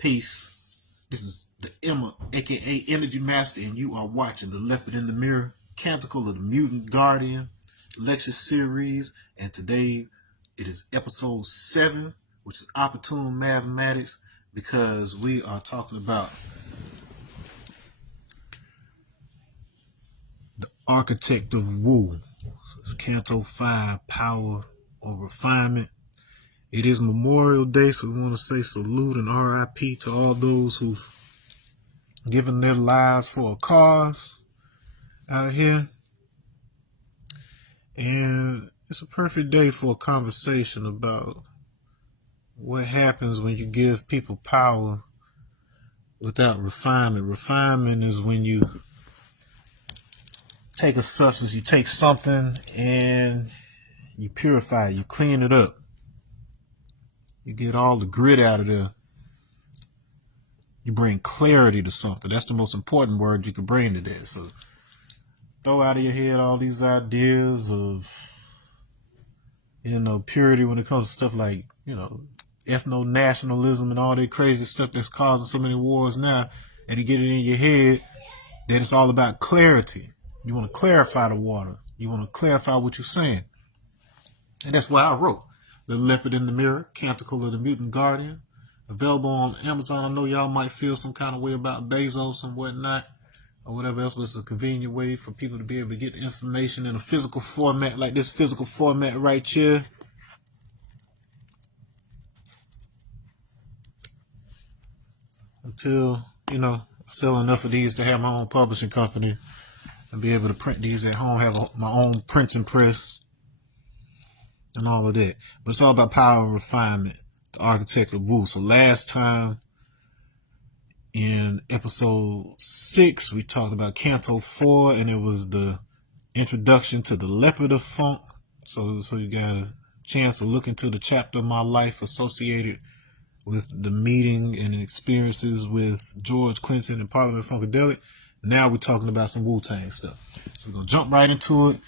Peace. This is the Emma, aka Energy Master, and you are watching the Leopard in the Mirror, Canticle of the Mutant Guardian lecture series. And today it is episode 7, which is Opportune Mathematics, because we are talking about the architect of Wu. So it's Canto V, Power or Refinement. It is Memorial Day, so we want to say salute and RIP to all those who've given their lives for a cause out here. And it's a perfect day for a conversation about what happens when you give people power without refinement. Refinement is when you take a substance, you take something and you purify it, you clean it up. You get all the grit out of there. You bring clarity to something. That's the most important word you can bring to that. So throw out of your head all these ideas of, purity when it comes to stuff like, ethno-nationalism and all that crazy stuff that's causing so many wars now. And you get it in your head that it's all about clarity. You want to clarify the water. You want to clarify what you're saying. And that's why I wrote The Leopard in the Mirror, Canticle of the Mutant Guardian. Available on Amazon. I know y'all might feel some kind of way about Bezos and whatnot, or whatever else, but it's a convenient way for people to be able to get information in a physical format, like this physical format right here. Until, I sell enough of these to have my own publishing company and be able to print these at home, have my own printing press and all of that. But it's all about power and refinement, the architect of Wu. So last time in episode 6, we talked about Canto IV, and it was the introduction to the Leopard of Funk. So you got a chance to look into the chapter of my life associated with the meeting and experiences with George Clinton and Parliament Funkadelic. Now we're talking about some Wu-Tang stuff. So we're going to jump right into it.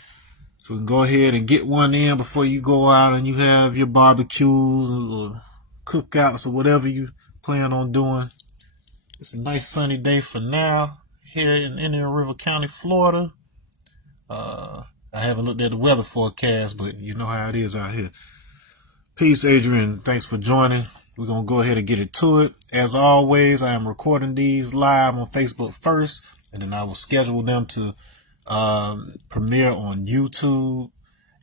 So we can go ahead and get one in before you go out and you have your barbecues or cookouts or whatever you plan on doing. It's a nice sunny day for now here in Indian River County, Florida. I haven't looked at the weather forecast, but you know how it is out here. Peace, Adrian. Thanks for joining. We're going to go ahead and get into it. As always, I am recording these live on Facebook first, and then I will schedule them to premiere on YouTube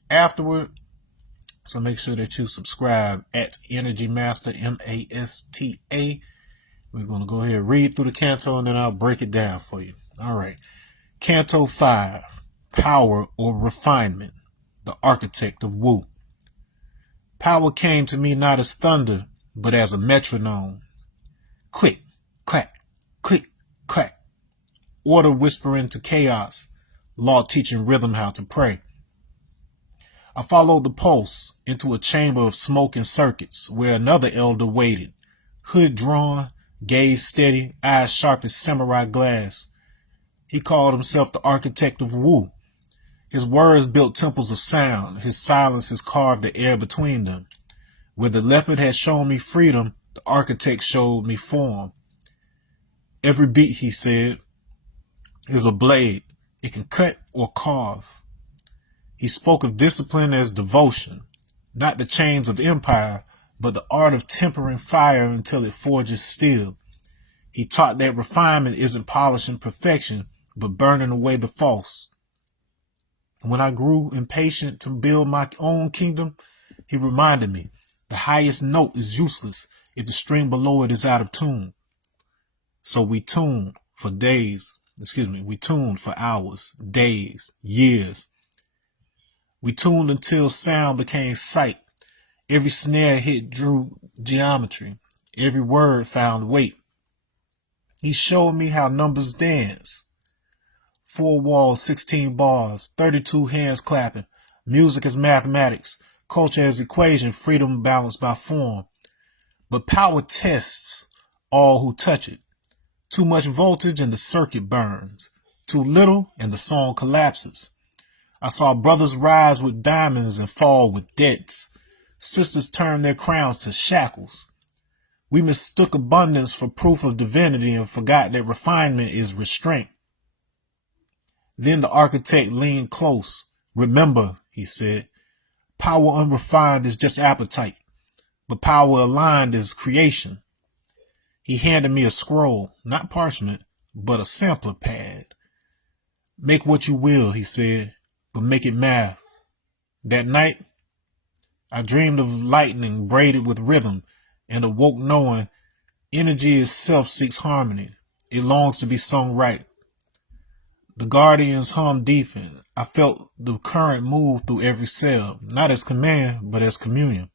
afterward. So make sure that you subscribe at Energy Master, Masta. We're going to go ahead and read through the canto, and then I'll break it down for you. All right. Canto V, Power or Refinement, the architect of Wu. Power came to me not as thunder, but as a metronome. Click, clack, click, clack. Order whispering to chaos, law teaching rhythm how to pray. I followed the pulse into a chamber of smoke and circuits where another elder waited, hood drawn, gaze steady, eyes sharp as samurai glass. He called himself the architect of Wu. His words built temples of sound. His silences carved the air between them. Where the leopard had shown me freedom, the architect showed me form. Every beat, he said, is a blade. It can cut or carve. He spoke of discipline as devotion, not the chains of empire, but the art of tempering fire until it forges steel. He taught that refinement isn't polishing perfection, but burning away the false. When I grew impatient to build my own kingdom, he reminded me, the highest note is useless if the string below it is out of tune. So we tuned for hours, days, years. We tuned until sound became sight. Every snare hit drew geometry. Every word found weight. He showed me how numbers dance. 4 walls, 16 bars, 32 hands clapping. Music is mathematics. Culture as equation, freedom balanced by form. But power tests all who touch it. Too much voltage and the circuit burns. Too little and the song collapses. I saw brothers rise with diamonds and fall with debts. Sisters turn their crowns to shackles. We mistook abundance for proof of divinity and forgot that refinement is restraint. Then the architect leaned close. Remember, he said, power unrefined is just appetite, but power aligned is creation. He handed me a scroll, not parchment, but a sampler pad. Make what you will, he said, but make it math. That night, I dreamed of lightning braided with rhythm and awoke knowing energy itself seeks harmony. It longs to be sung right. The Guardian's hum deepened. I felt the current move through every cell, not as command, but as communion.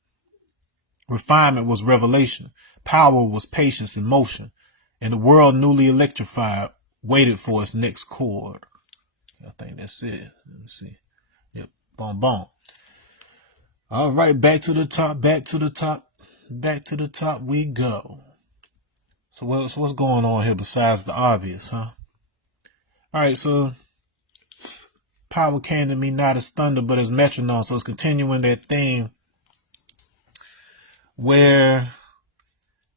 Refinement was revelation. Power was patience in motion. And the world newly electrified waited for its next chord. I think that's it. Let me see. Yep. Boom, boom. All right. Back to the top. Back to the top. Back to the top we go. So what's going on here besides the obvious, huh? All right. So power came to me not as thunder, but as metronome. So it's continuing that theme where,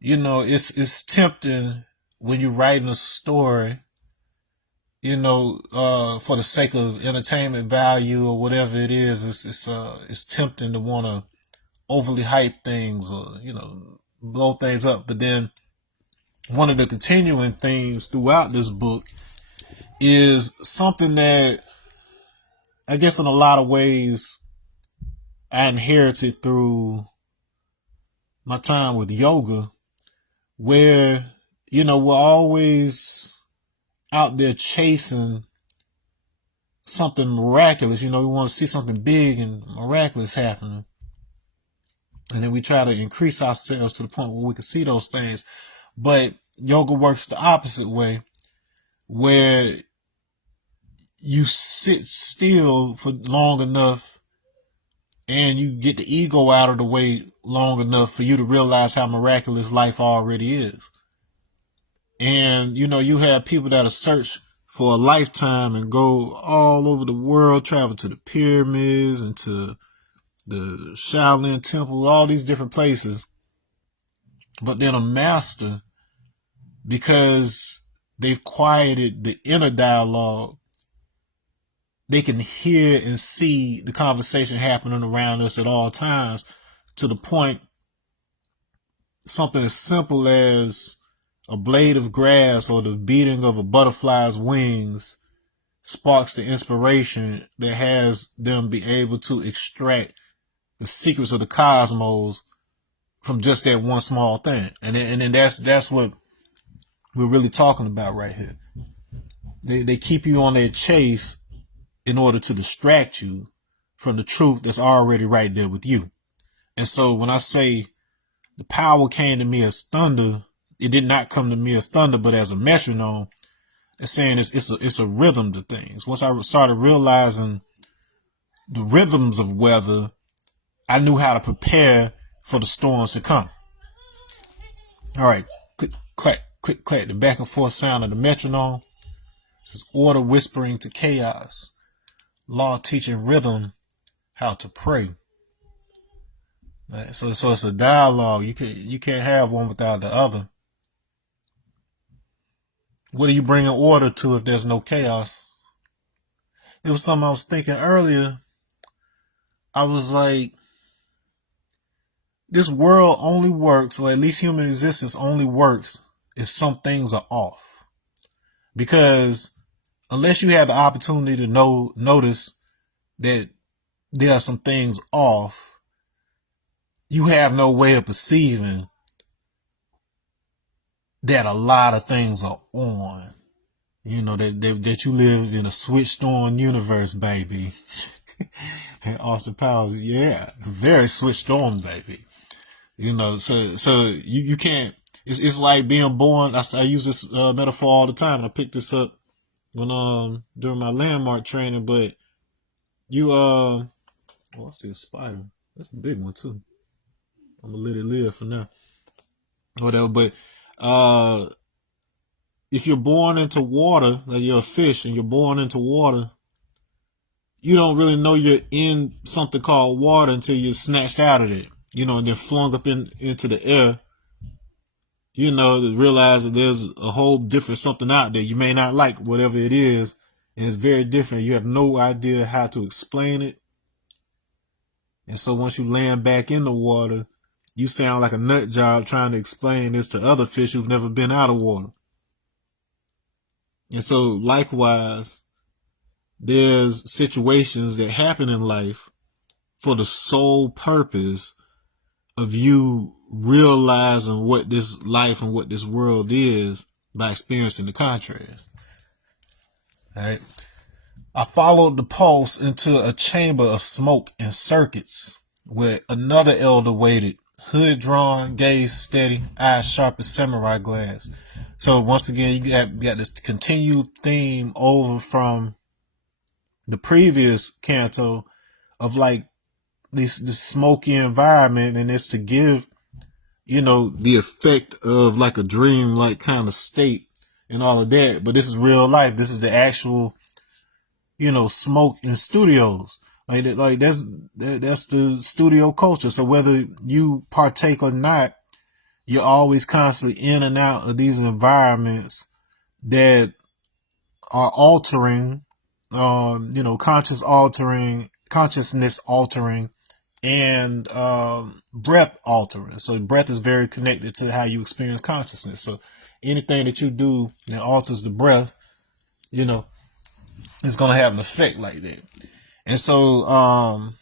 it's tempting when you're writing a story, for the sake of entertainment value or whatever it is, it's tempting to want to overly hype things or, blow things up. But then one of the continuing themes throughout this book is something that I guess in a lot of ways I inherited through my time with yoga, where, we're always out there chasing something miraculous. We want to see something big and miraculous happening. And then we try to increase ourselves to the point where we can see those things. But yoga works the opposite way, where you sit still for long enough and you get the ego out of the way long enough for you to realize how miraculous life already is. And, you have people that'll search for a lifetime and go all over the world, travel to the pyramids and to the Shaolin Temple, all these different places. But then a master, because they've quieted the inner dialogue, they can hear and see the conversation happening around us at all times, to the point something as simple as a blade of grass or the beating of a butterfly's wings sparks the inspiration that has them be able to extract the secrets of the cosmos from just that one small thing. And then that's what we're really talking about right here. They keep you on their chase in order to distract you from the truth that's already right there with you. And so when I say the power came to me as thunder, it did not come to me as thunder, but as a metronome. It's saying it's a rhythm to things. Once I started realizing the rhythms of weather, I knew how to prepare for the storms to come. All right, click, clack, click, clack, the back and forth sound of the metronome. This is order whispering to chaos. Law teaching rhythm how to pray. Right, so it's a dialogue. You can't have one without the other. What are you bringing order to if there's no chaos? It was something I was thinking earlier. I was like, this world only works, or at least human existence only works, if some things are off. Because unless you have the opportunity to notice that there are some things off, you have no way of perceiving that a lot of things are on. That you live in a switched on universe, baby. And Austin Powers, yeah, very switched on, baby. So you can't, it's like being born. I use this metaphor all the time. I picked this up when during my landmark training, but I see a spider. That's a big one too. I'm gonna let it live for now. Whatever, but if you're born into water, like you're a fish and you're born into water, you don't really know you're in something called water until you're snatched out of it, and then flung up into the air you know, to realize that there's a whole different something out there. You may not like whatever it is, and it's very different. You have no idea how to explain it. And so once you land back in the water, you sound like a nut job trying to explain this to other fish who've never been out of water. And so likewise, there's situations that happen in life for the sole purpose of you realizing what this life and what this world is by experiencing the contrast. All right. I followed the pulse into a chamber of smoke and circuits where another elder waited, hood drawn, gaze steady, eyes sharp as samurai glass. So once again, you got this continued theme over from the previous canto of like this smoky environment, and it's to give, you know, the effect of like a dream like kind of state and all of that. But this is real life. This is the actual, you know, smoke in studios. Like that's the studio culture. So whether you partake or not, you're always constantly in and out of these environments that are altering, you know, consciousness altering, and breath altering. So breath is very connected to how you experience consciousness. So anything that you do that alters the breath, you know, is going to have an effect like that. And so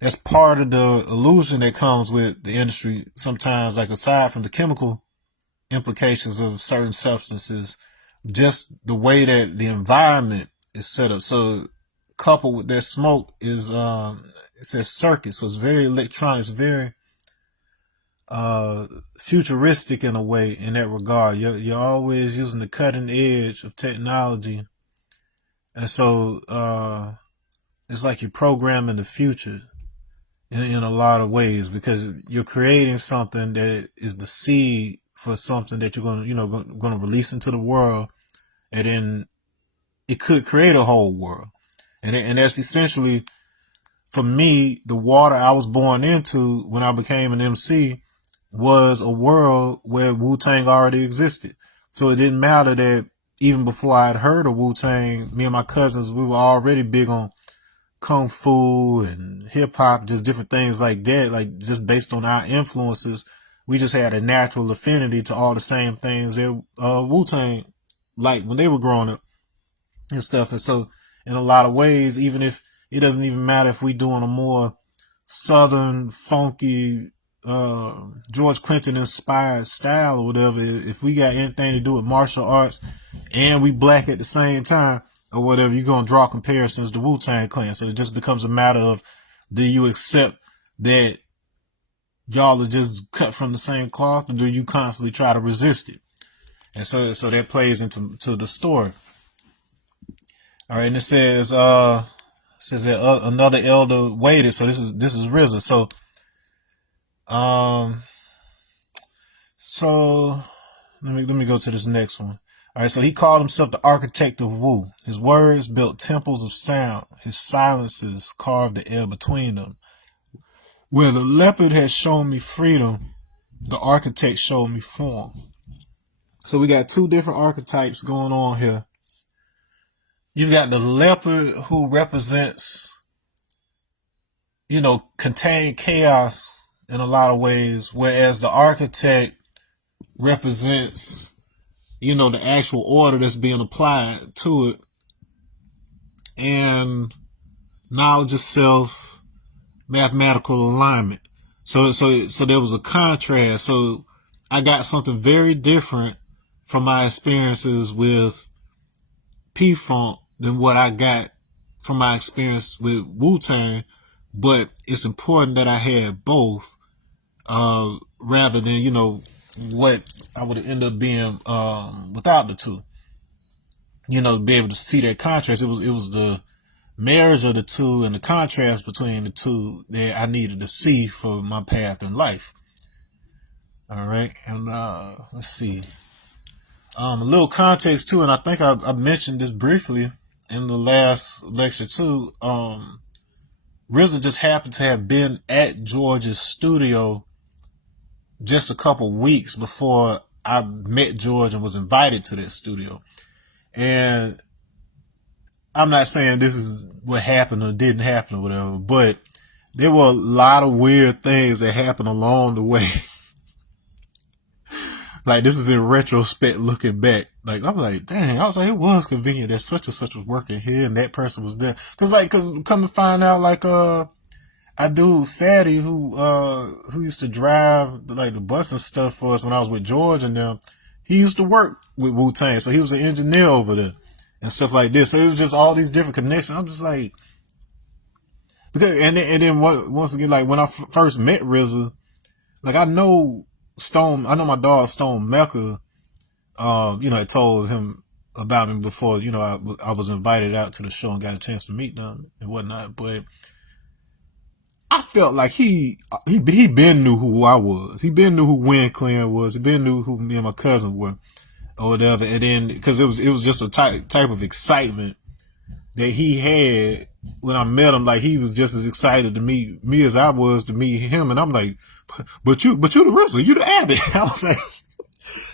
that's part of the illusion that comes with the industry sometimes, like aside from the chemical implications of certain substances, just the way that the environment is set up. So coupled with that smoke is it says circuit, so it's very electronic, it's very futuristic in a way in that regard. You're always using the cutting edge of technology, and so it's like you're programming the future in a lot of ways, because you're creating something that is the seed for something that you're going to, you know, going to release into the world, and then it could create a whole world. And that's essentially, for me, the water I was born into when I became an MC was a world where Wu-Tang already existed. So it didn't matter that even before I had heard of Wu-Tang, me and my cousins, we were already big on Kung Fu and hip hop, just different things like that. Like just based on our influences, we just had a natural affinity to all the same things that Wu-Tang liked when they were growing up and stuff. And so in a lot of ways, even if it doesn't even matter if we doing a more southern funky George Clinton inspired style or whatever, if we got anything to do with martial arts and we black at the same time or whatever, you're going to draw comparisons to Wu-Tang Clan. So it just becomes a matter of, do you accept that y'all are just cut from the same cloth, or do you constantly try to resist it? And so that plays into the story. All right, and it says that another elder waited. So this is RZA. So let me go to this next one. All right, so he called himself the architect of Wu. His words built temples of sound. His silences carved the air between them. Where the leopard had shown me freedom, the architect showed me form. So we got two different archetypes going on here. You got the leopard, who represents, you know, contained chaos in a lot of ways, whereas the architect represents, you know, the actual order that's being applied to it, and knowledge of self, mathematical alignment. So there was a contrast. So I got something very different from my experiences with P-Funk than what I got from my experience with Wu-Tang, but it's important that I had both, rather than, you know, what I would end up being without the two. You know, to be able to see that contrast. It was the marriage of the two and the contrast between the two that I needed to see for my path in life. All right, and let's see. A little context too, and I think I mentioned this briefly in the last lecture too. RZA just happened to have been at George's studio just a couple weeks before I met George and was invited to that studio. And I'm not saying this is what happened or didn't happen or whatever, but there were a lot of weird things that happened along the way. Like, this is in retrospect looking back. Like, I'm like, dang, I was like, it was convenient that such and such was working here and that person was there. Cause come to find out, like, I do Fatty who used to drive like the bus and stuff for us when I was with George and them. He used to work with Wu-Tang, so he was an engineer over there and stuff like this. So it was just all these different connections. I'm just like, because and then once again, like when I first met RZA, like I know my dog Stone Mecca. I told him about me before. I was invited out to the show and got a chance to meet them and whatnot, but I felt like he been knew who I was. He been knew who Win Clan was. He been knew who me and my cousin were, or whatever. And then because it was just a type of excitement that he had when I met him. Like he was just as excited to meet me as I was to meet him. And I'm like, but you the RZA, you the Abbott. I was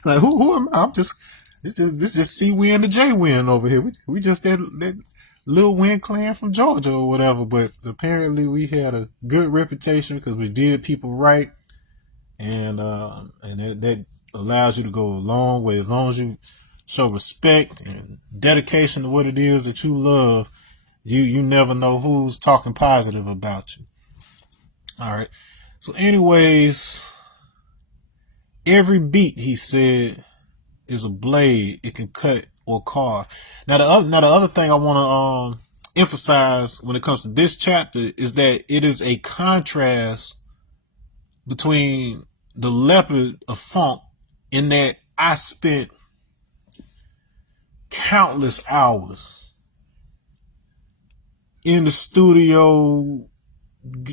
like who am I? This just C Win the J Win over here. We just that Lil Win Clan from Georgia or whatever, but apparently we had a good reputation because we did people right, and that allows you to go a long way as long as you show respect and dedication to what it is that you love. You never know who's talking positive about you. All right. So, anyways, every beat he said is a blade. It can cut or carve. Now the other thing I want to emphasize when it comes to this chapter is that it is a contrast between the Leopard of Funk in that I spent countless hours in the studio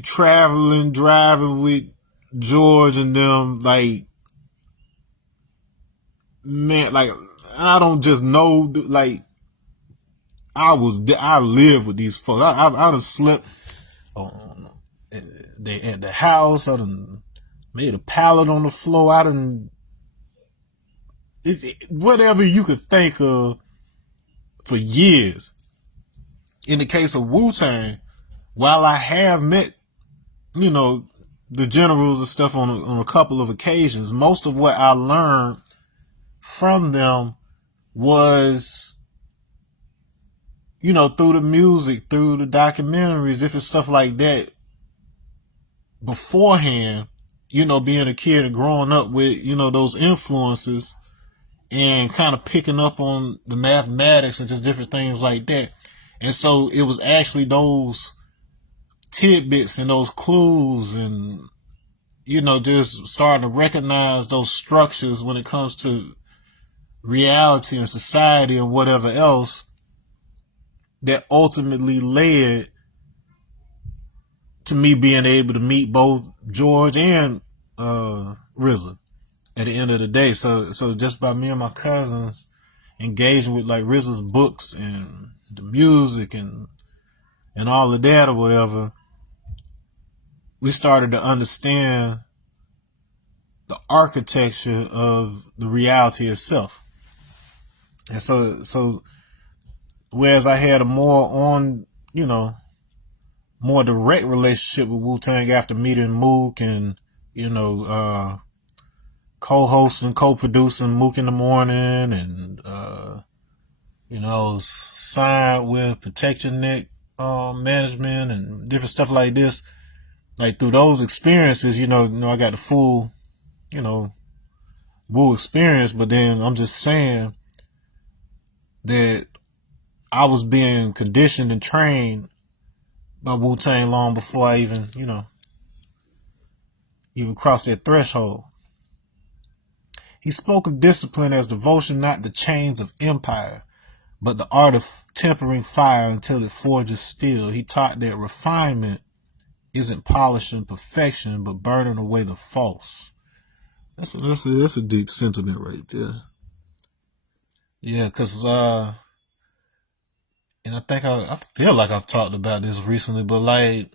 traveling, driving with George and them, like, man, like, I don't just know, like, I live with these folks. I done slept at the house. I done made a pallet on the floor. I done, whatever you could think of for years. In the case of Wu-Tang, while I have met, the generals and stuff on a couple of occasions, most of what I learned from them was, through the music, through the documentaries, if it's stuff like that. Beforehand, being a kid and growing up with, those influences and kind of picking up on the mathematics and just different things like that. And so it was actually those tidbits and those clues and, just starting to recognize those structures when it comes to reality and society and whatever else that ultimately led to me being able to meet both George and RZA at the end of the day. So just by me and my cousins engaging with like RZA's books and the music and all of that or whatever, we started to understand the architecture of the reality itself. And so whereas I had a more direct relationship with Wu-Tang after meeting Mook and, co-hosting, co-producing Mook in the Morning and, signed with Protection Neck management and different stuff like this. Like through those experiences, I got the full, Wu experience, but then I'm just saying that I was being conditioned and trained by Wu-Tang long before I even, even crossed that threshold. He spoke of discipline as devotion, not the chains of empire, but the art of tempering fire until it forges steel. He taught that refinement isn't polishing perfection, but burning away the false. That's a deep sentiment right there. Yeah, because and I think I feel like I've talked about this recently, but like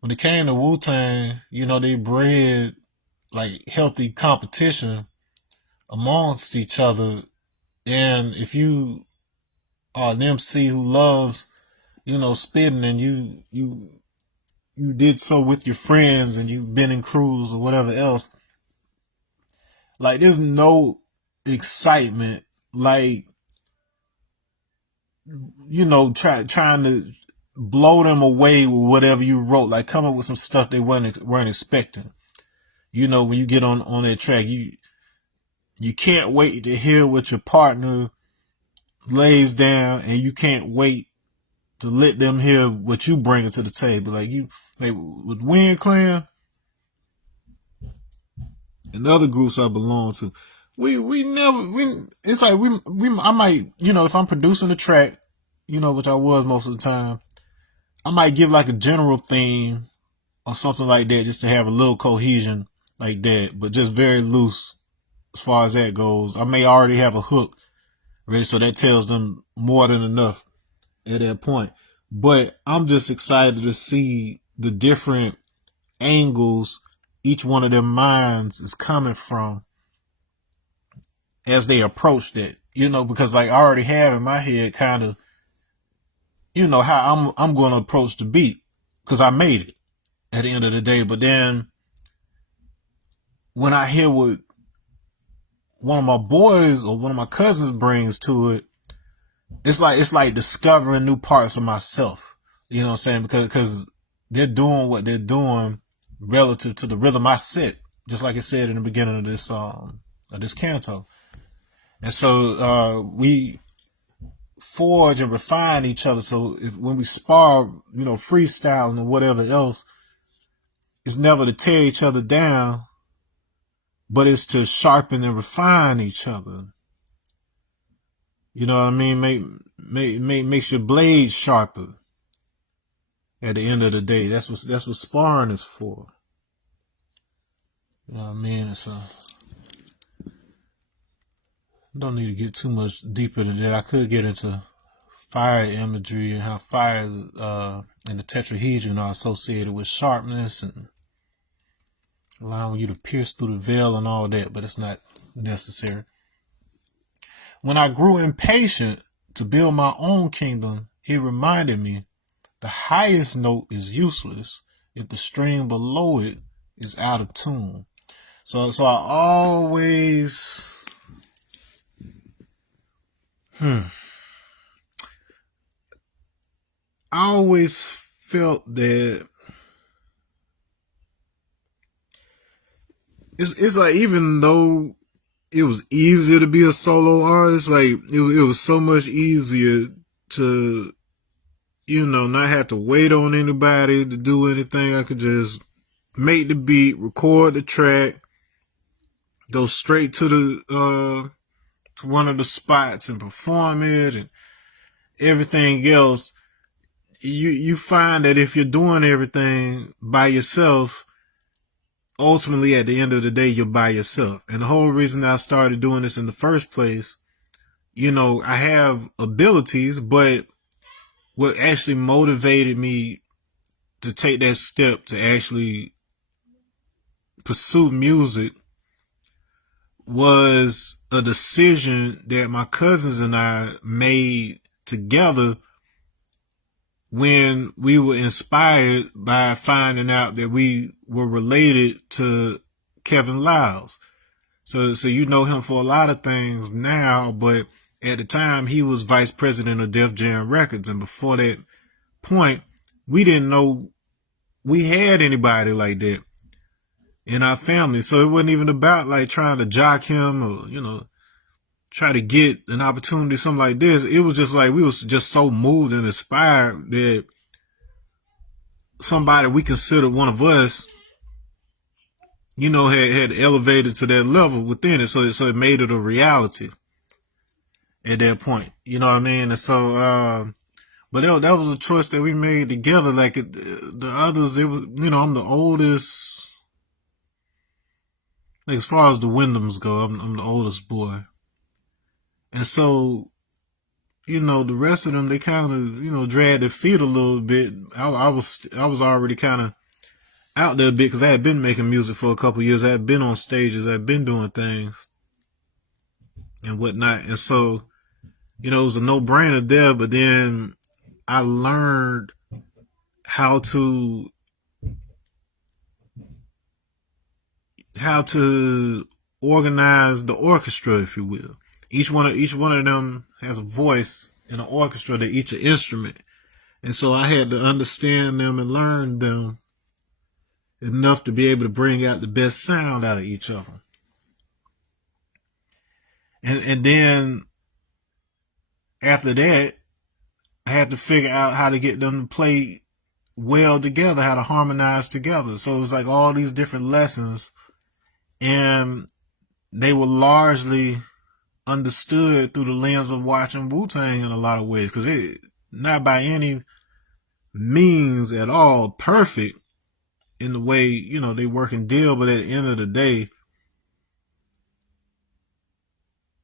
when it came to Wu-Tang, they bred like healthy competition amongst each other. And if you are an MC who loves, spitting, and you did so with your friends and you've been in crews or whatever else, like there's no excitement like, trying to blow them away with whatever you wrote, like come up with some stuff they weren't expecting. When you get on that track, you can't wait to hear what your partner lays down, and you can't wait to let them hear what you bring to the table. Like with Wind Clan and other groups I belong to, it's like I might, if I'm producing a track, which I was most of the time, I might give like a general theme or something like that just to have a little cohesion like that, but just very loose as far as that goes. I may already have a hook ready, so that tells them more than enough at that point. But I'm just excited to see the different angles each one of their minds is coming from as they approach that, because like I already have in my head kind of, how I'm going to approach the beat because I made it at the end of the day. But then when I hear what one of my boys or one of my cousins brings to it, it's like discovering new parts of myself. You know what I'm saying? Because they're doing what they're doing relative to the rhythm I set, just like I said in the beginning of this canto. And so we forge and refine each other. So when we spar, freestyling or whatever else, it's never to tear each other down, but it's to sharpen and refine each other. You know what I mean? Makes your blade sharper. At the end of the day, that's what sparring is for. You know what I mean? So don't need to get too much deeper than that. I could get into fire imagery and how fire and the tetrahedron are associated with sharpness and allowing you to pierce through the veil and all that, but it's not necessary. When I grew impatient to build my own kingdom, he reminded me the highest note is useless if the string below it is out of tune. So I always felt that it's like, even though it was easier to be a solo artist, like it was so much easier to, not have to wait on anybody to do anything. I could just make the beat, record the track, go straight to the to one of the spots and perform it, and everything else. You find that if you're doing everything by yourself, ultimately at the end of the day you're by yourself. And the whole reason I started doing this in the first place, I have abilities, but what actually motivated me to take that step to actually pursue music was a decision that my cousins and I made together when we were inspired by finding out that we were related to Kevin Liles. So you know him for a lot of things now, but at the time he was vice president of Def Jam Records, and before that point, we didn't know we had anybody like that in our family. So it wasn't even about like trying to jock him or, try to get an opportunity, something like this. It was just like we was just so moved and inspired that somebody we considered one of us, had elevated to that level within it. So it made it a reality at that point. You know what I mean? And so, but that was a choice that we made together. Like the others, it was, I'm the oldest. Like as far as the Wyndhams go, I'm the oldest boy. And so, the rest of them, they kind of, dragged their feet a little bit. I was already kind of out there a bit because I had been making music for a couple of years. I had been on stages. I had been doing things. and whatnot. And so, it was a no-brainer there, but then I learned how to organize the orchestra, if you will. Each one of them has a voice in an orchestra. They each an instrument, and so I had to understand them and learn them enough to be able to bring out the best sound out of each of them. And then after that, I had to figure out how to get them to play well together, how to harmonize together. So it was like all these different lessons, and they were largely understood through the lens of watching Wu-Tang in a lot of ways, because it not by any means at all perfect in the way they work and deal, but at the end of the day,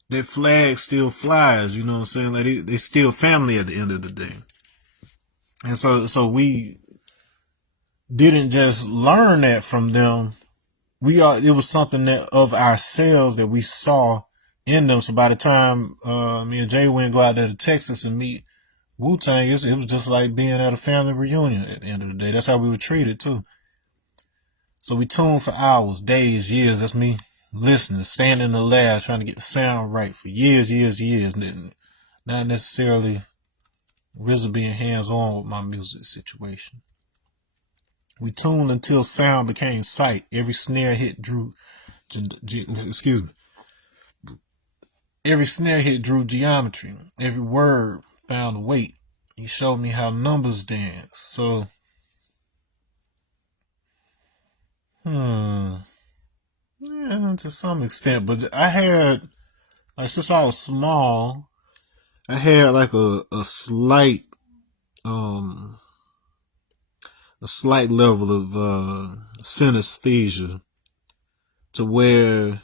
that flag still flies. You know what I'm saying? Like they still family at the end of the day. And so we didn't just learn that from them. It was something that of ourselves that we saw in them. So by the time me and Jay went go out there to Texas and meet Wu-Tang, it was just like being at a family reunion at the end of the day. That's how we were treated too. So we tuned for hours, days, years. That's me listening, standing in the lab, trying to get the sound right for years. Not necessarily RZA being hands-on with my music situation. We tuned until sound became sight. Every snare hit drew, Every snare hit drew geometry. Every word found weight. He showed me how numbers dance. So, yeah, to some extent. But I had, like, since I was small, I had like a slight level of synesthesia, to where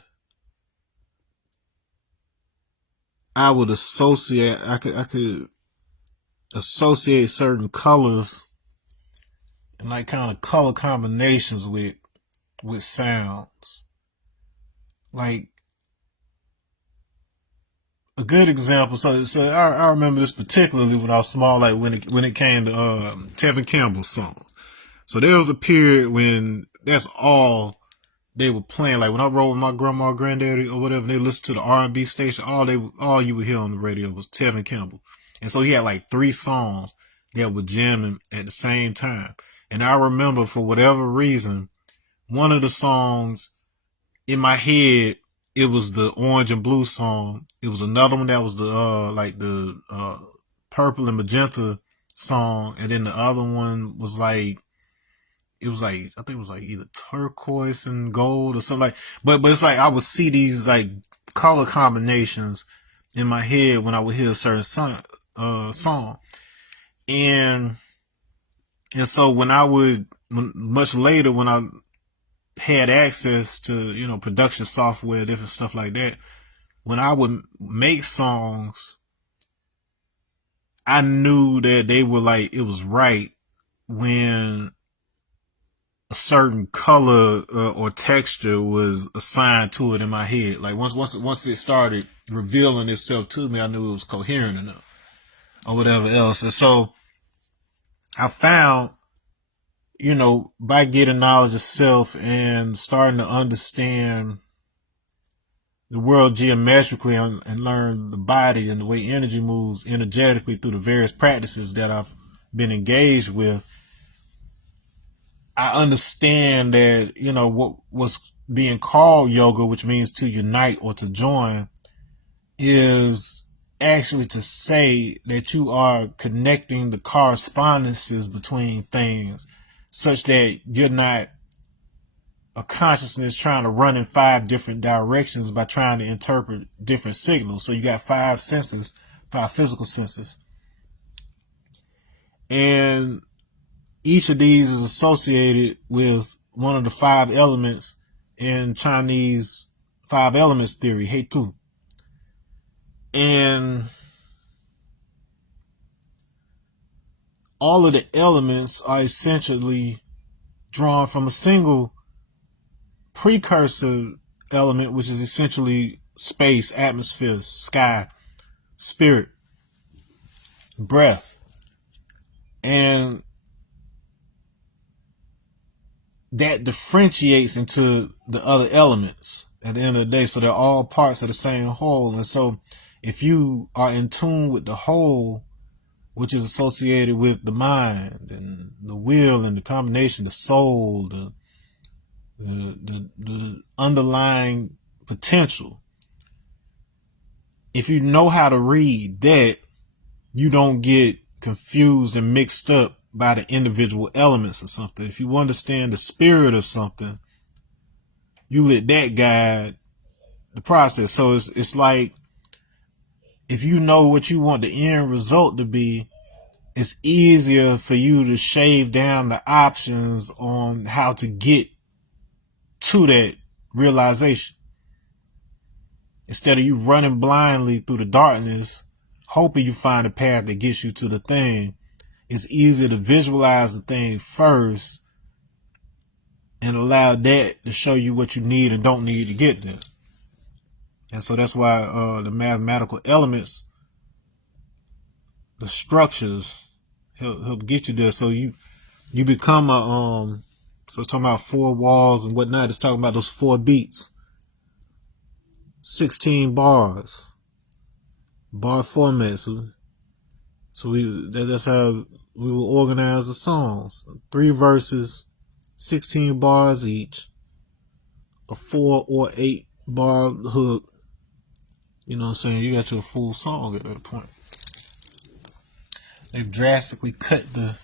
I could associate certain colors and like kind of color combinations with sounds. Like a good example. So I remember this particularly when I was small. Like when it came to Tevin Campbell's songs. So there was a period when that's all they were playing. Like when I rode with my grandma, granddaddy, or whatever, they listened to the R&B station. All you would hear on the radio was Tevin Campbell. And so he had like 3 songs that were jamming at the same time. And I remember, for whatever reason, one of the songs in my head, it was the Orange and Blue song. It was another one that was the Purple and Magenta song, and then the other one was like, I think it was like either turquoise and gold or something like. But it's like I would see these like color combinations in my head when I would hear a certain song, and so much later when I had access to production software, different stuff like that, when I would make songs, I knew that they were like, it was right when a certain color or texture was assigned to it in my head. Like once it started revealing itself to me, I knew it was coherent enough or whatever else. And so I found, by getting knowledge of self and starting to understand the world geometrically and learn the body and the way energy moves energetically through the various practices that I've been engaged with, I understand that, what was being called yoga, which means to unite or to join, is actually to say that you are connecting the correspondences between things such that you're not a consciousness trying to run in 5 different directions by trying to interpret different signals. So you got 5 senses, 5 physical senses. And each of these is associated with one of the 5 elements in Chinese 5 elements theory, Heitu. And all of the elements are essentially drawn from a single precursor element, which is essentially space, atmosphere, sky, spirit, breath. And that differentiates into the other elements at the end of the day. So they're all parts of the same whole. And so if you are in tune with the whole, which is associated with the mind and the will and the combination, the soul, the underlying potential, if you know how to read that, you don't get confused and mixed up by the individual elements of something. If you understand the spirit of something, you let that guide the process. So it's like, if you know what you want the end result to be, it's easier for you to shave down the options on how to get to that realization. Instead of you running blindly through the darkness, hoping you find a path that gets you to the thing, it's easier to visualize the thing first and allow that to show you what you need and don't need to get there. And so that's why the mathematical elements, the structures, help get you there. So you become a so it's talking about 4 walls and whatnot. It's talking about those 4 beats, 16 bars, bar format. So that's how we will organize the songs. 3 verses, 16 bars each, a 4 or 8 bar hook. You know what I'm saying? You got your full song at that point. They've drastically cut the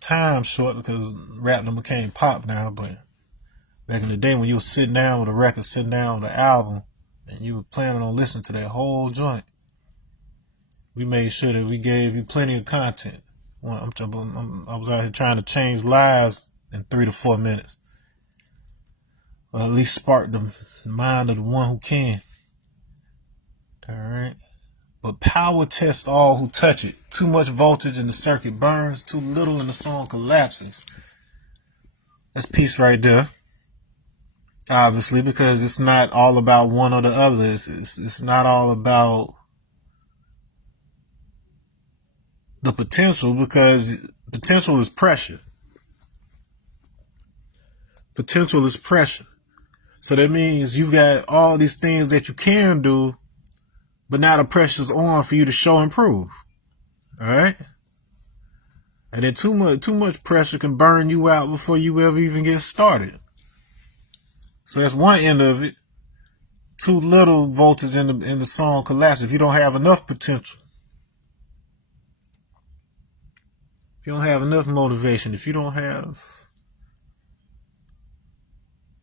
time short because rap done became pop now, but back in the day when you were sitting down with a record, sitting down with an album, and you were planning on listening to that whole joint, we made sure that we gave you plenty of content. I was out here trying to change lives in 3 to 4 minutes. Or at least spark the mind of the one who can. Alright. But power test all who touch it. Too much voltage and the circuit burns. Too little and the song collapses. That's peace right there. Obviously, because it's not all about one or the other. It's not all about the potential, because potential is pressure. Potential is pressure. So that means you got all these things that you can do, but now the pressure's on for you to show and prove. All right? And then too much pressure can burn you out before you ever even get started. So that's one end of it. Too little voltage in the song collapses. If you don't have enough potential, if you don't have enough motivation, if you don't have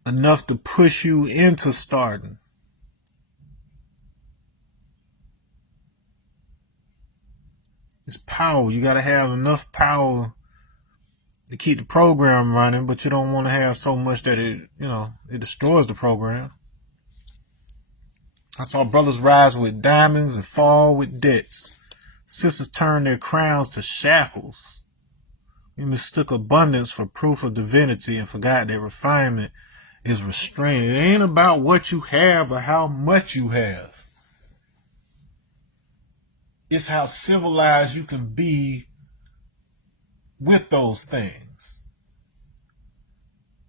enough to push you into starting, it's power. You got to have enough power to keep the program running, but you don't want to have so much that it destroys the program. I saw brothers rise with diamonds and fall with debts. Sisters turn their crowns to shackles. We mistook abundance for proof of divinity and forgot that refinement is restraint. It ain't about what you have or how much you have. It's how civilized you can be with those things.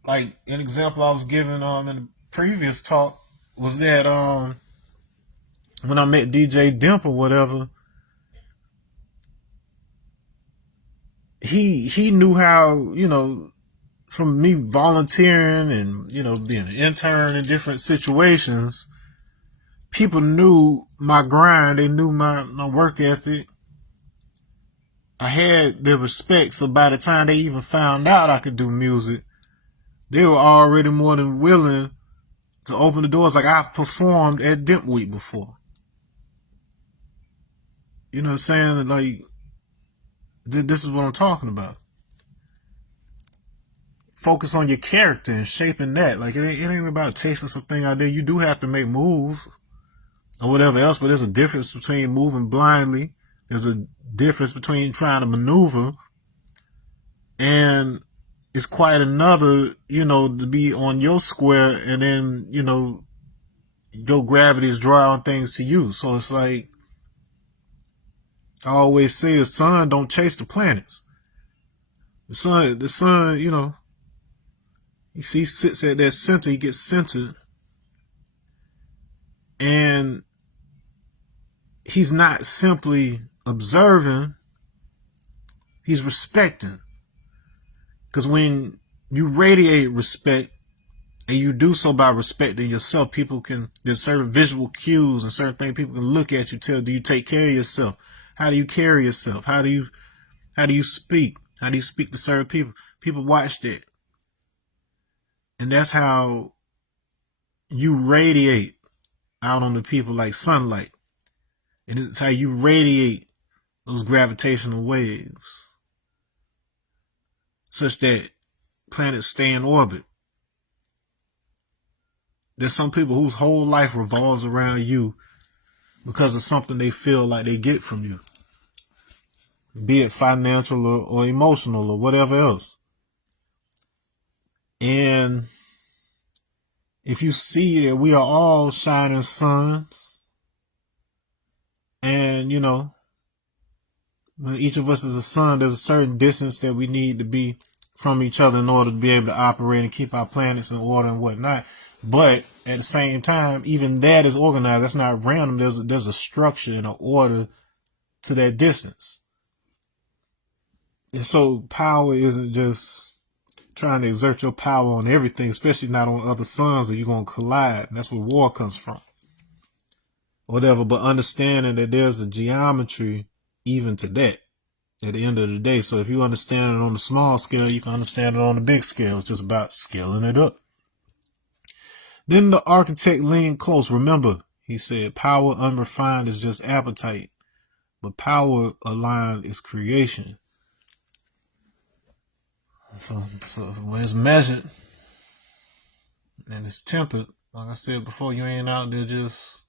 Like an example I was giving in the previous talk was that when I met DJ Dimp or whatever, he knew how, from me volunteering and, being an intern in different situations, people knew my grind. They knew my work ethic. I had their respect. So by the time they even found out I could do music, they were already more than willing to open the doors. Like, I've performed at Dimp Week before. You know what I'm saying? Like, this is what I'm talking about. Focus on your character and shaping that. Like, it ain't about chasing something out there. You do have to make moves or whatever else, but there's a difference between moving blindly. There's a difference between trying to maneuver, and it's quite another, to be on your square and then, your gravity is drawing things to you. So it's like I always say, the sun don't chase the planets. The sun, you see, sits at that center. He gets centered, and he's not simply observing. He's respecting. Because when you radiate respect, and you do so by respecting yourself, there's certain visual cues and certain things people can look at you, tell, do you take care of yourself? How do you carry yourself? How do you speak? How do you speak to certain people? People watch that. And that's how you radiate out on the people like sunlight. And it's how you radiate those gravitational waves such that planets stay in orbit. There's some people whose whole life revolves around you because of something they feel like they get from you, be it financial or emotional or whatever else. And if you see that we are all shining suns, and when each of us is a sun, there's a certain distance that we need to be from each other in order to be able to operate and keep our planets in order and whatnot. But at the same time, even that is organized. That's not random. There's a structure and an order to that distance. And so power isn't just trying to exert your power on everything, especially not on other suns, or you're going to collide. And that's where war comes from. Whatever, but understanding that there's a geometry even to that at the end of the day. So if you understand it on the small scale, you can understand it on the big scale. It's just about scaling it up. Then the architect leaned close. Remember, he said, power unrefined is just appetite, but power aligned is creation. So when it's measured and it's tempered, like I said before, you ain't out there just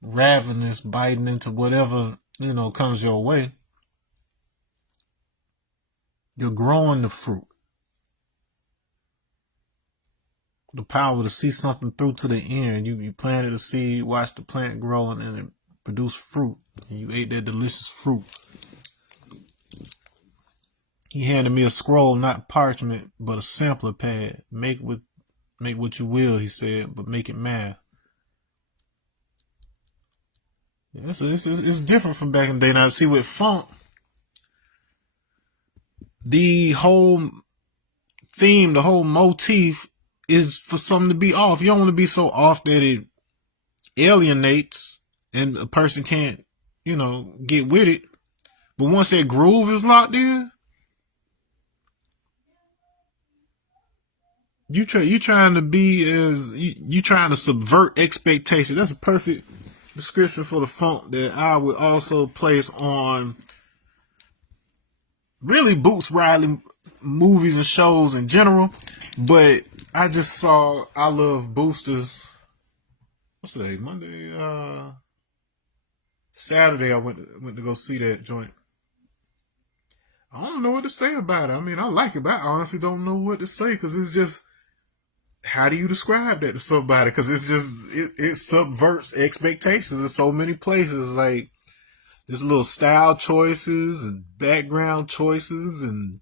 ravenous, biting into whatever, comes your way. You're growing the fruit. The power to see something through to the end. You planted a seed, watched the plant grow, and then it produced fruit. And you ate that delicious fruit. He handed me a scroll, not parchment, but a sampler pad. Make what you will, he said, but make it math. Yeah, it's different from back in the day. Now, see, with funk, the whole theme, the whole motif is for something to be off. You don't want to be so off that it alienates and a person can't, get with it. But once that groove is locked in, you trying to subvert expectations. That's a perfect description for the funk that I would also place on really Boots Riley movies and shows in general. But I just saw I Love Boosters. What's today? Monday, Saturday. I went to go see that joint. I don't know what to say about it. I mean, I like it, but I honestly don't know what to say because it's just, how do you describe that to somebody? Because it's just, it subverts expectations in so many places. Like, there's little style choices and background choices and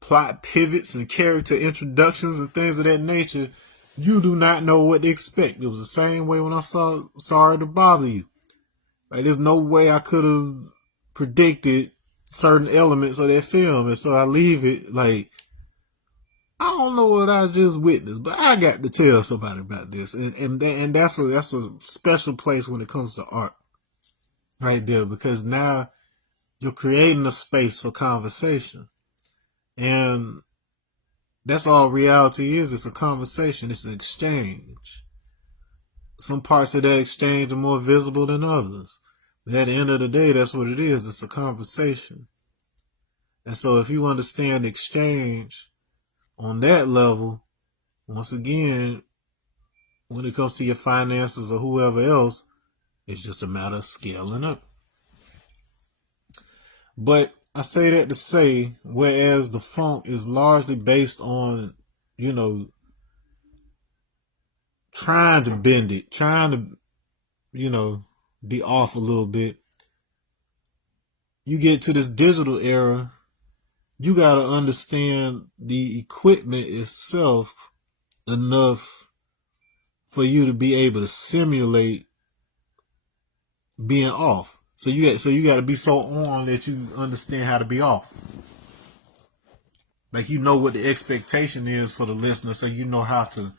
plot pivots and character introductions and things of that nature. You do not know what to expect. It was the same way when I saw Sorry to Bother You. Like, there's no way I could have predicted certain elements of that film. And so I leave it like, I don't know what I just witnessed, but I got to tell somebody about this. And that's a special place when it comes to art. Right there. Because now you're creating a space for conversation. And that's all reality is. It's a conversation. It's an exchange. Some parts of that exchange are more visible than others. But at the end of the day, that's what it is. It's a conversation. And so if you understand exchange on that level, once again, when it comes to your finances or whoever else, it's just a matter of scaling up. But I say that to say, whereas the funk is largely based on, trying to bend it, trying to, be off a little bit. You get to this digital era, you got to understand the equipment itself enough for you to be able to simulate being off. So you got to be so on that you understand how to be off. Like, you know what the expectation is for the listener, so you know how to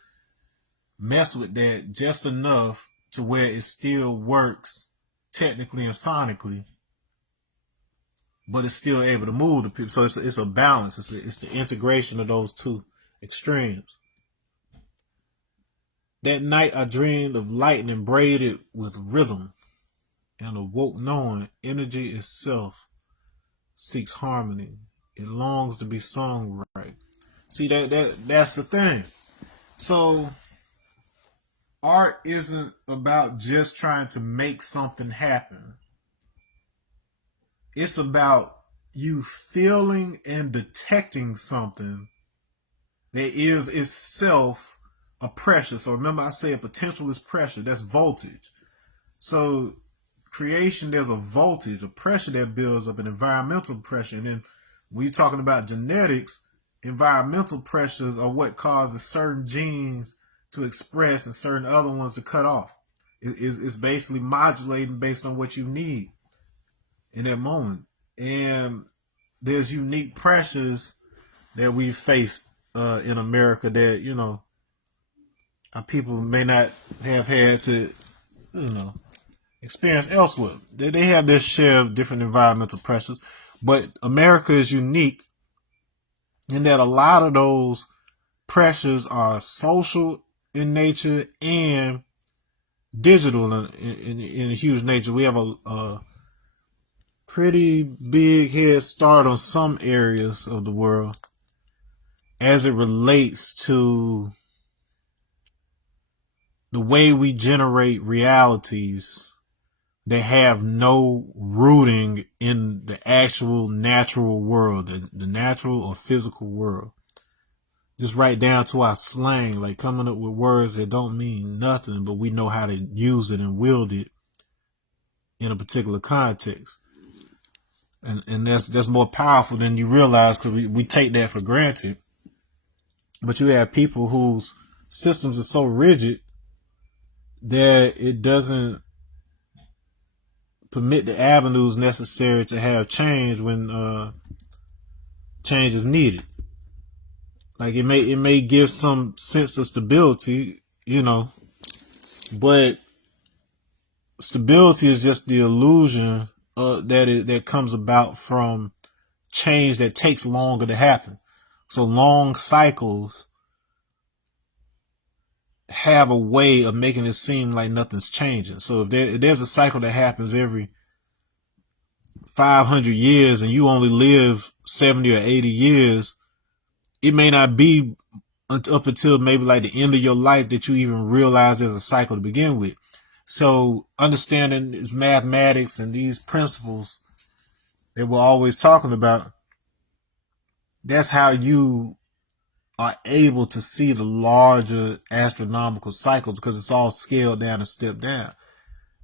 mess with that just enough to where it still works technically and sonically, but it's still able to move the people. So it's a balance. It's the integration of those two extremes. That night I dreamed of lightning braided with rhythm, and awoke knowing energy itself seeks harmony. It longs to be sung right. See, that's the thing. So art isn't about just trying to make something happen. It's about you feeling and detecting something that is itself a pressure. So remember, I say a potential is pressure. That's voltage. So creation, there's a voltage, a pressure that builds up, an environmental pressure. And then when you're talking about genetics, environmental pressures are what causes certain genes to express and certain other ones to cut off. It's basically modulating based on what you need in that moment. And there's unique pressures that we faced in America that, our people may not have had to, experience elsewhere. They have their share of different environmental pressures, but America is unique in that a lot of those pressures are social in nature and digital in a huge nature. We have a pretty big head start on some areas of the world as it relates to the way we generate realities that have no rooting in the actual natural world, the natural or physical world. Just right down to our slang, like coming up with words that don't mean nothing, but we know how to use it and wield it in a particular context. And that's more powerful than you realize, because we take that for granted. But you have people whose systems are so rigid that it doesn't permit the avenues necessary to have change when change is needed. Like, it may give some sense of stability, but stability is just the illusion that comes about from change that takes longer to happen. So long cycles have a way of making it seem like nothing's changing. So if there's a cycle that happens every 500 years and you only live 70 or 80 years, it may not be up until maybe like the end of your life that you even realize there's a cycle to begin with. So understanding this mathematics and these principles that we're always talking about, that's how you are able to see the larger astronomical cycles, because it's all scaled down and stepped down.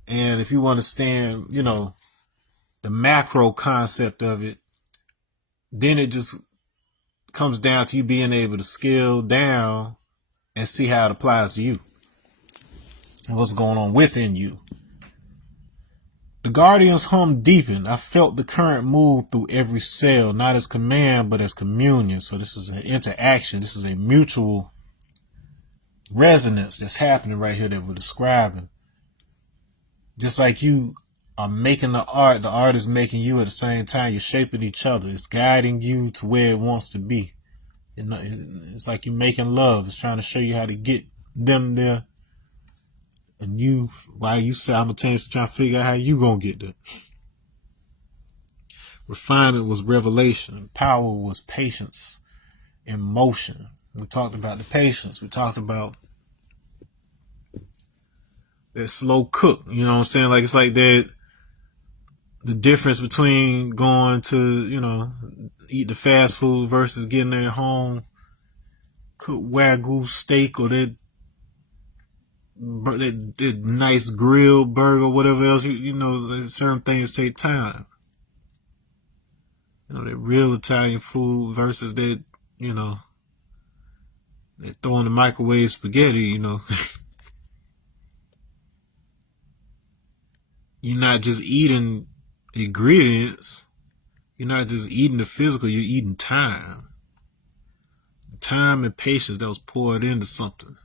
And if you understand, the macro concept of it, then it just comes down to you being able to scale down and see how it applies to you and what's going on within you. The Guardian's hum deepened. I felt the current move through every cell, not as command, but as communion. So this is an interaction. This is a mutual resonance that's happening right here that we're describing. Just like you are making the art is making you at the same time. You're shaping each other. It's guiding you to where it wants to be. It's like you're making love. It's trying to show you how to get them there. And you, while you simultaneously trying to figure out how you gonna get there. Refinement was revelation. Power was patience and motion. We talked about the patience. We talked about that slow cook. You know what I'm saying? Like, it's like that. The difference between going to, eat the fast food versus getting there at home, cook Wagyu steak or that that nice grilled burger, whatever else. You know, certain things take time. You know, that real Italian food versus that, you know, that throwing the microwave spaghetti, you know. You're not just eating ingredients. You're not just eating the physical, you're eating time. Time and patience that was poured into something.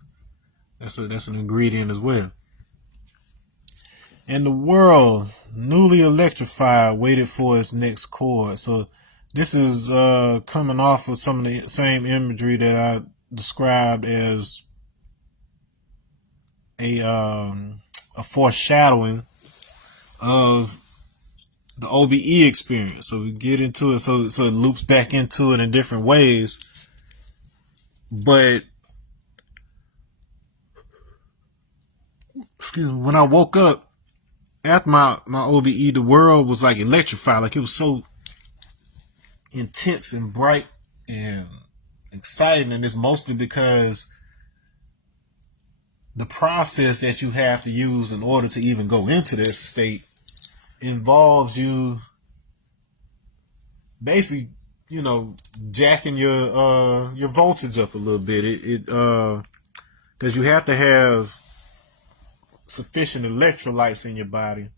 That's an ingredient as well. And the world, newly electrified, waited for its next chord. So this is coming off of some of the same imagery that I described as a foreshadowing of the OBE experience. So we get into it, so it loops back into it in different ways. But when I woke up after my OBE, the world was like electrified. Like it was so intense and bright and exciting. And it's mostly because the process that you have to use in order to even go into this state involves you basically, you know, jacking your voltage up a little bit. Because you have to have sufficient electrolytes in your body,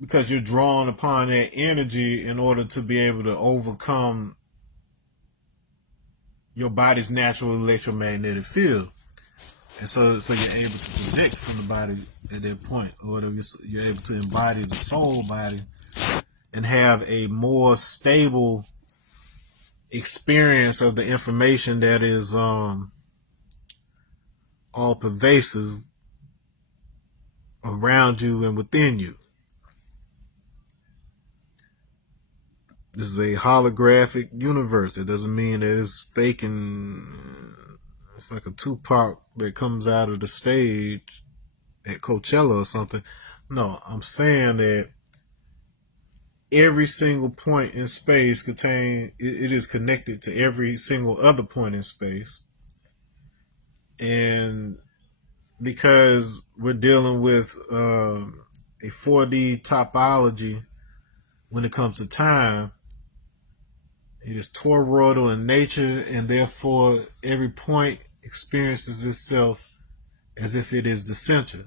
because you're drawn upon that energy in order to be able to overcome your body's natural electromagnetic field. And so you're able to project from the body at that point, or you're able to embody the soul body and have a more stable experience of the information that is all pervasive around you and within you. This is a holographic universe. It doesn't mean that it's fake and it's like a Tupac that comes out of the stage at Coachella or something. No, I'm saying that every single point in space it is connected to every single other point in space. And because we're dealing with a 4D topology when it comes to time, it is toroidal in nature, and therefore every point experiences itself as if it is the center.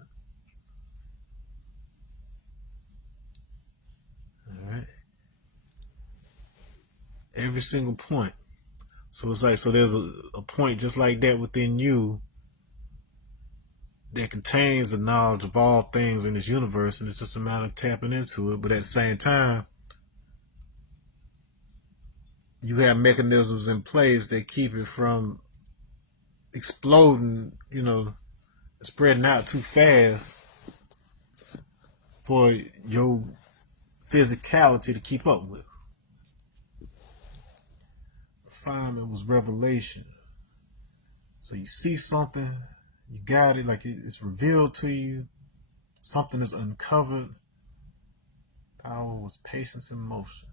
All right. Every single point. So it's like, so there's a point just like that within you that contains the knowledge of all things in this universe, and it's just a matter of tapping into it. But at the same time, you have mechanisms in place that keep it from exploding, you know, spreading out too fast for your physicality to keep up with. Refinement was revelation. So you see something, you got it, like it's revealed to you, something is uncovered. Power was patience in motion.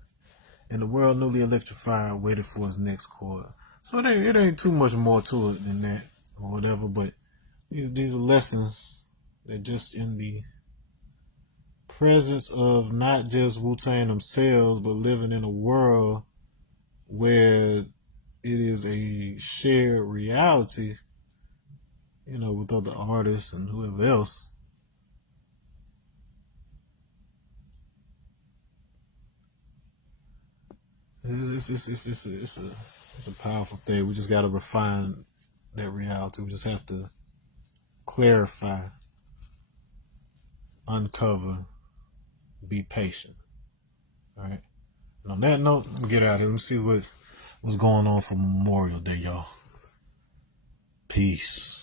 And the world, newly electrified, waited for its next chord. So it ain't too much more to it than that, or whatever, but these are lessons that just in the presence of not just Wu-Tang themselves, but living in a world where it is a shared reality, you know, with other artists and whoever else. It's a powerful thing. We just got to refine that reality. We just have to clarify, uncover, be patient. All right. And on that note, let me get out of here. Let me see what's going on for Memorial Day, y'all. Peace.